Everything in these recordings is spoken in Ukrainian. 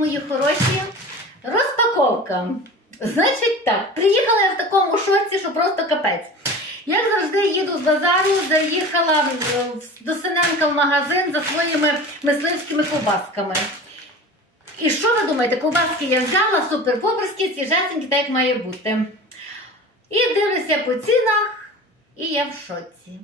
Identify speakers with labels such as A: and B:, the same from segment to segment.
A: мої хороші. Розпаковка. Значить так, приїхала я в такому шоці, що просто капець. Як завжди їду з базару, заїхала до Синенка в магазин за своїми мисливськими ковбасками. І що ви думаєте, ковбаски я взяла супер попорські, свіжесенькі, так як має бути. І дивлюся по цінах, і я в шоці.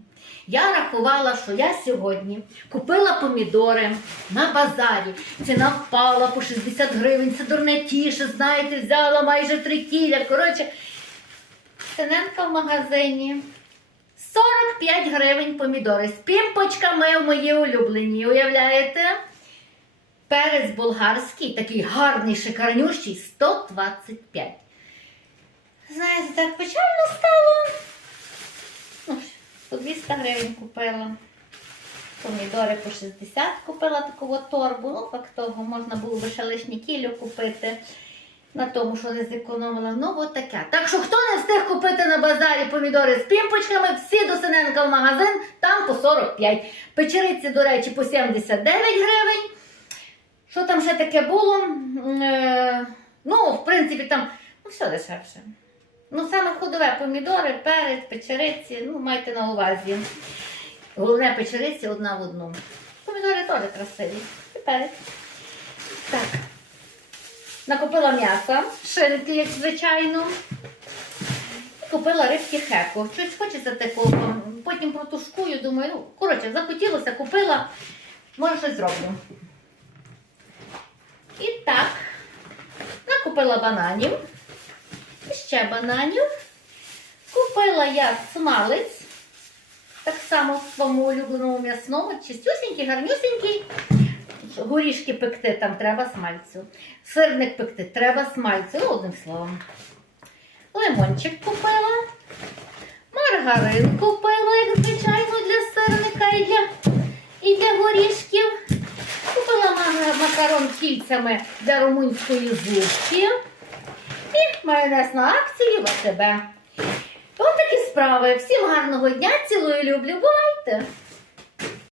A: Я рахувала, що я сьогодні купила помідори на базарі. Ціна впала по 60 гривень. Це дурне тіше, знаєте, взяла майже 3 кіля. Коротше, Синенка в магазині. 45 гривень помідори з пімпочками мої улюблені. Уявляєте? Перець болгарський, такий гарний, шикарнющий, 125. Знаєте, так печально стало. Ну, по 200 гривень купила. Помідори по 60 купила таку торбу. Ну, факт можна було би лишні кілю купити. На тому, що не зекономила. Ну, от таке. Так що, хто не встиг купити на базарі помідори з пімпочками, всі до Синенка в магазин, там по 45. Печериці, до речі, по 79 гривень. Що там ще таке було? Е, Ну, в принципі, там ну, все дешевше. Ну, саме ходове помідори, перець, печериці, ну, майте на увазі. Головне печериці одна в одну. Помідори теж красиві. І перець. Так. Накупила м'яса, шинки, як звичайно. І купила рибки хеко. Щось хочеться такого. Потім протушкую, думаю, ну, коротше, захотілося, купила, може щось зроблю. І так, накупила бананів. Ще бананів. Купила я смалець. Так само в своєму улюбленому м'ясному, чистюсінький, гарнюсінький. Горішки пекти там треба смальцю. Сирник пекти треба смальцю. Ну, одним словом. Лимончик купила. Маргарин купила, як звичайно, для сирника і для, і для горішків. Купила макарон кільцями для румунської зубки. І майонез на акції в АТБ. Ось такі справи. Всім гарного дня, цілую, люблю, бувайте!